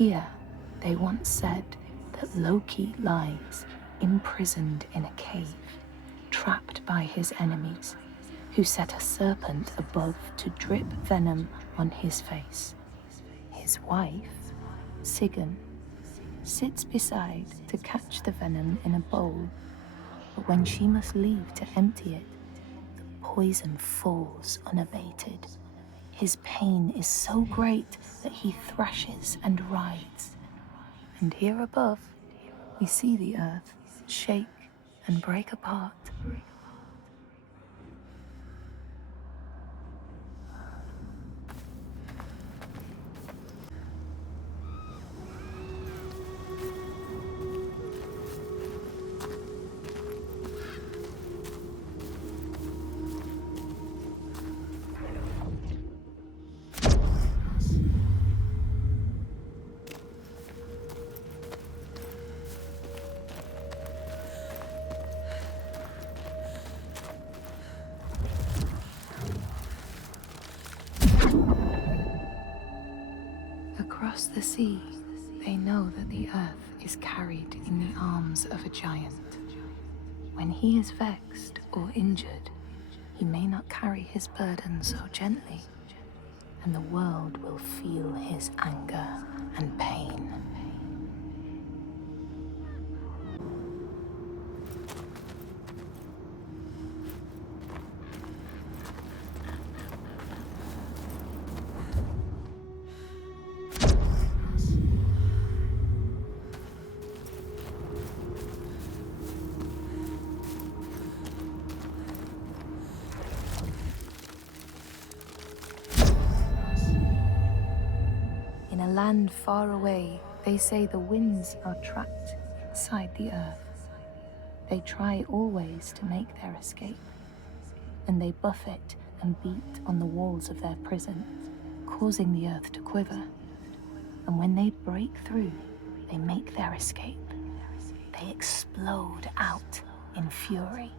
Here, they once said that Loki lies imprisoned in a cave, trapped by his enemies, who set a serpent above to drip venom on his face. His wife, Sigyn, sits beside to catch the venom in a bowl, but when she must leave to empty it, the poison falls unabated. His pain is so great that he thrashes and writhes. And here above, we see the earth shake and break apart. Across the sea, they know that the earth is carried in the arms of a giant. When he is vexed or injured, he may not carry his burden so gently, and the world will feel his anger and pain. In a land far away, they say the winds are trapped inside the earth. They try always to make their escape, and they buffet and beat on the walls of their prison, causing the earth to quiver. And when they break through, they make their escape. They explode out in fury.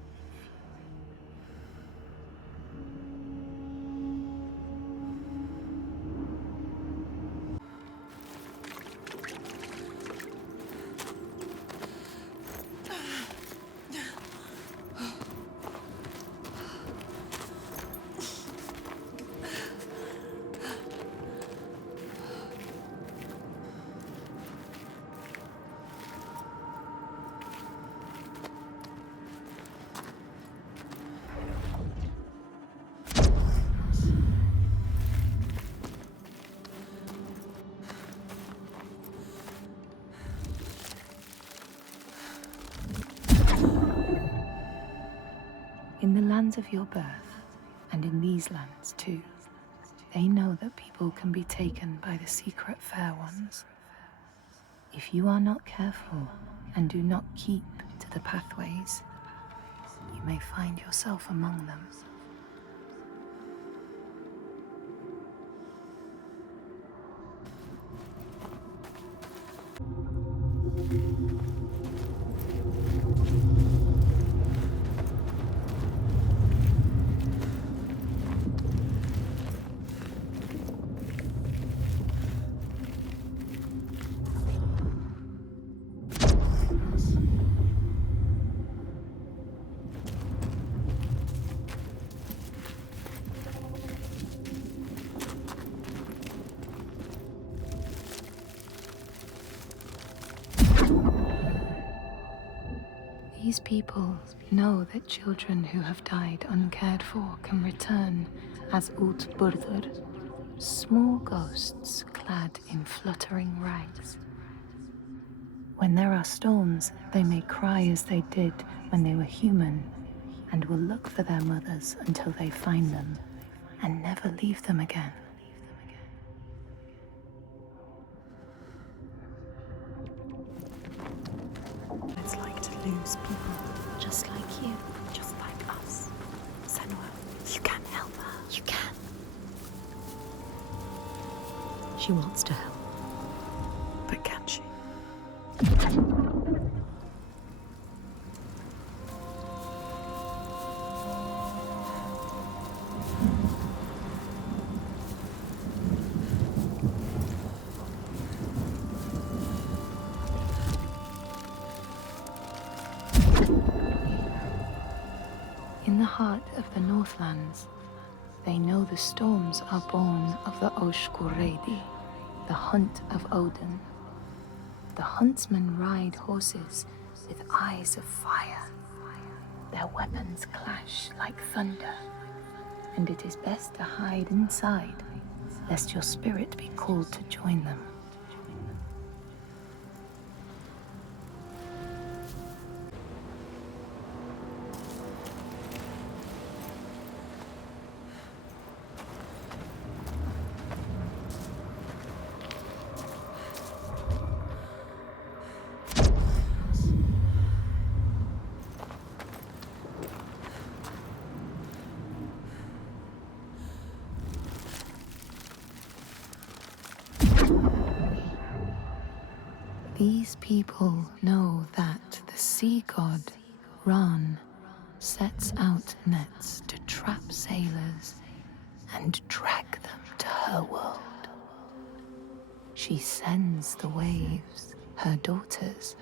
In the lands of your birth, and in these lands too, they know that people can be taken by the secret fair ones. If you are not careful and do not keep to the pathways, you may find yourself among them. These people know that children who have died uncared for can return as Útburður, small ghosts clad in fluttering rags. When there are storms, they may cry as they did when they were human, and will look for their mothers until they find them, and never leave them again. It's like to lose people, just like you, just like us. Senua, you can help her. You can. She wants to help. But can she? heart of the Northlands, they know the storms are born of the Oshkuredi, the hunt of Odin. The huntsmen ride horses with eyes of fire. Their weapons clash like thunder, and it is best to hide inside, lest your spirit be called to join them. These people know that the sea god, Ran, sets out nets to trap sailors and drag them to her world. She sends the waves, her daughters,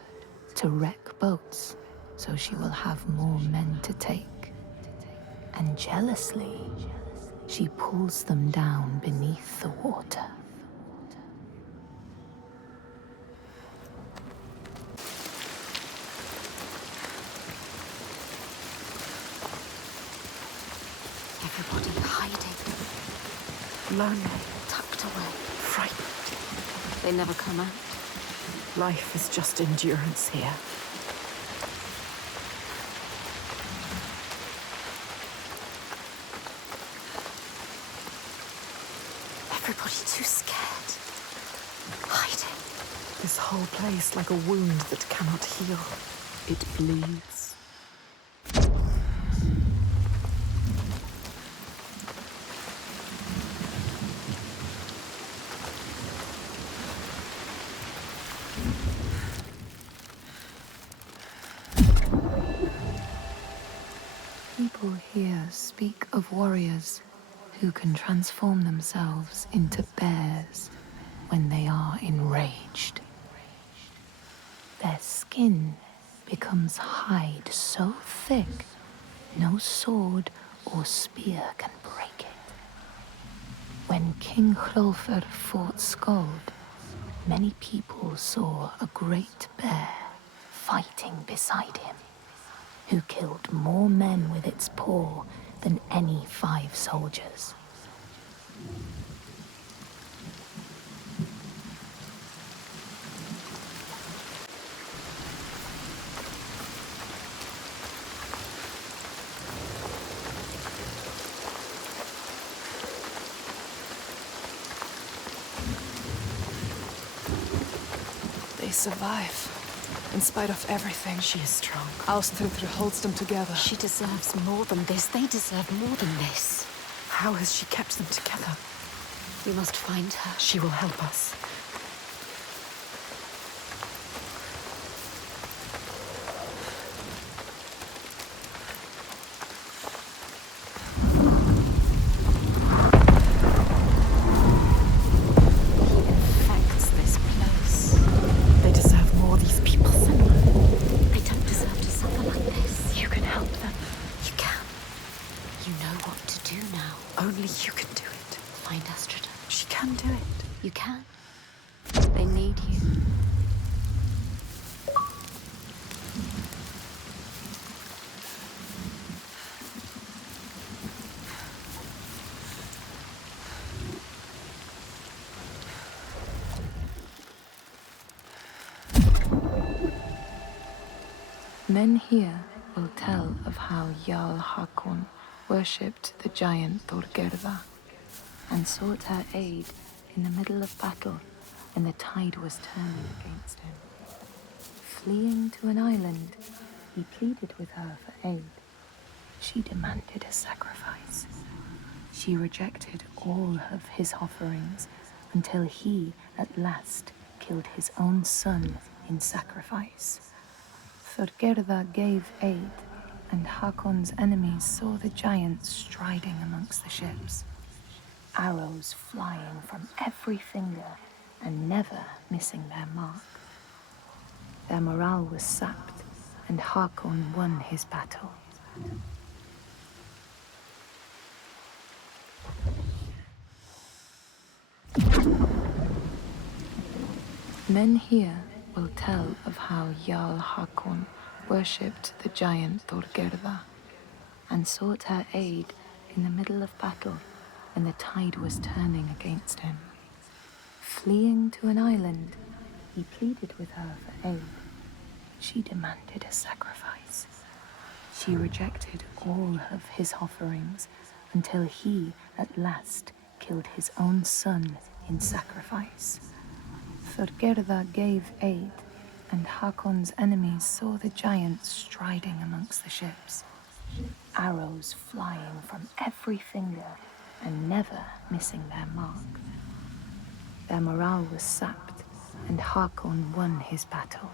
to wreck boats so she will have more men to take. And jealously, she pulls them down beneath the water. Everybody hiding. Lonely, Tucked away. frightened. They never come out. Life is just endurance here. Everybody too scared. Hiding. This whole place like a wound that cannot heal. It bleeds. People here speak of warriors who can transform themselves into bears when they are enraged. Their skin becomes hide so thick, no sword or spear can break it. When King Hrolfr fought Skald, many people saw a great bear fighting beside him, who killed more men with its paw than any 5 soldiers. They survive. In spite of everything, she is strong. Austria holds them together. She deserves more than this. They deserve more than this. How has she kept them together? We must find her. She will help us. He infects this place. They deserve more, these people. They don't deserve to suffer like this. You can help them. You can. You know what to do now. Only you can do it. Find Astrida. She can do it. You can. They need you. Men here will tell of how Jarl Hakon worshipped the giant Thorgerða and sought her aid in the middle of battle when the tide was turning against him. Fleeing to an island, he pleaded with her for aid. She demanded a sacrifice. She rejected all of his offerings until he, at last, killed his own son in sacrifice. Thorgerða gave aid, and Hakon's enemies saw the giant striding amongst the ships, arrows flying from every finger and never missing their mark. Their morale was sapped, and Hakon won his battle. Men here will tell of how Jarl Hakon worshipped the giant Thorgerða and sought her aid in the middle of battle when the tide was turning against him. Fleeing to an island, he pleaded with her for aid. She demanded a sacrifice. She rejected all of his offerings until he at last killed his own son in sacrifice. Thorgerða gave aid, and Hakon's enemies saw the giant striding amongst the ships, arrows flying from every finger and never missing their mark. Their morale was sapped, and Hakon won his battle.